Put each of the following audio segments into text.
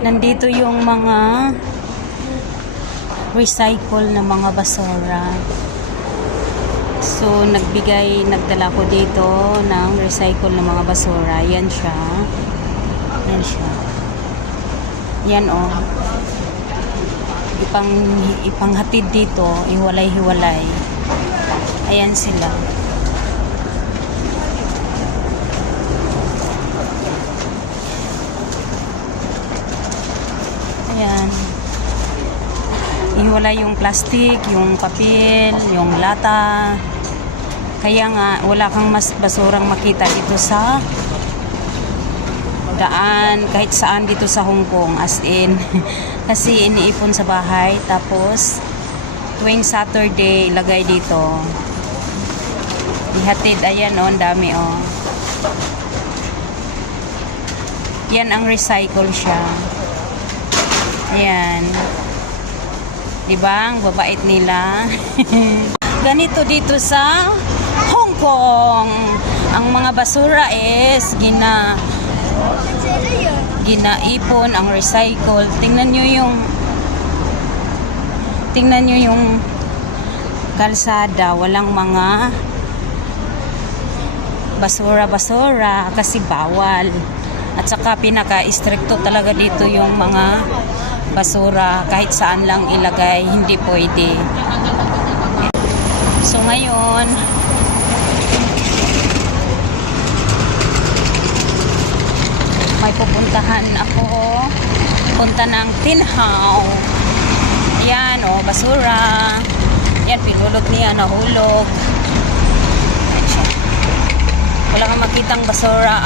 Nandito yung mga recycle na mga basura. So, nagdala ko dito ng recycle na mga basura. Yan siya. Yan siya. Yan oh. Ipanghatid dito, iwalay-hiwalay. Ayan sila. Ayan. Iwalay yung plastic, yung papel, yung lata. Kaya nga, wala kang mas basurang makita dito sa daan, kahit saan dito sa Hong Kong, as in. Kasi iniipon sa bahay, tapos tuwing Saturday, ilagay dito. Ihatid, ayan o, ang dami o. Yan ang recycle siya. Ayan. Diba? Ang babait nila. Ganito dito sa Hong Kong. Ang mga basura is ginaipon, ang recycle. Tingnan nyo yung kalsada. Walang mga basura-basura kasi bawal. At saka pinaka-istrikto talaga dito yung mga basura, kahit saan lang ilagay, hindi pwede. So ngayon, may pupuntahan ako. Punta ng Tin Hau. Ayan o, basura. Ayan, pinulog niya, nahulog. Wala kang makitang basura,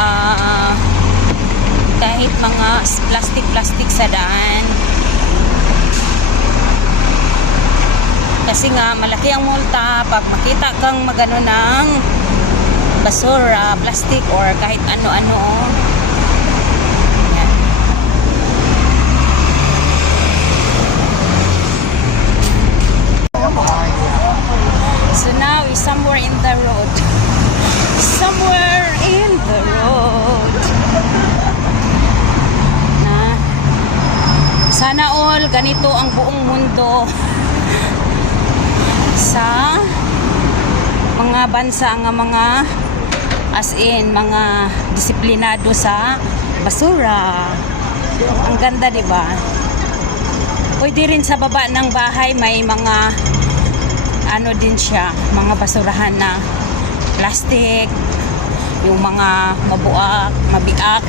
kahit mga plastic sa daan. Kasi nga malaki ang multa pag makita kang magano ng basura, plastic or kahit ano-ano. Ayan. So now is somewhere in the road. Somewhere in the road. Sana all ganito ang buong mundo sa mga bansa nga mga as in mga disiplinado sa basura. Ang ganda, di ba? Pwede rin sa baba ng bahay may mga ano din siya, mga basurahan na plastic, yung mga mabiak,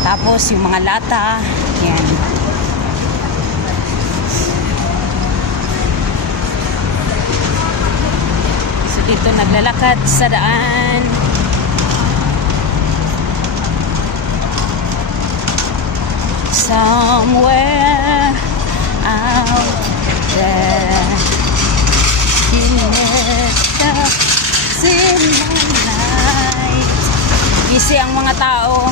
tapos yung mga lata. Yan. Dito naglalakad sa daan. Somewhere out there in the night. Busy ang mga tao.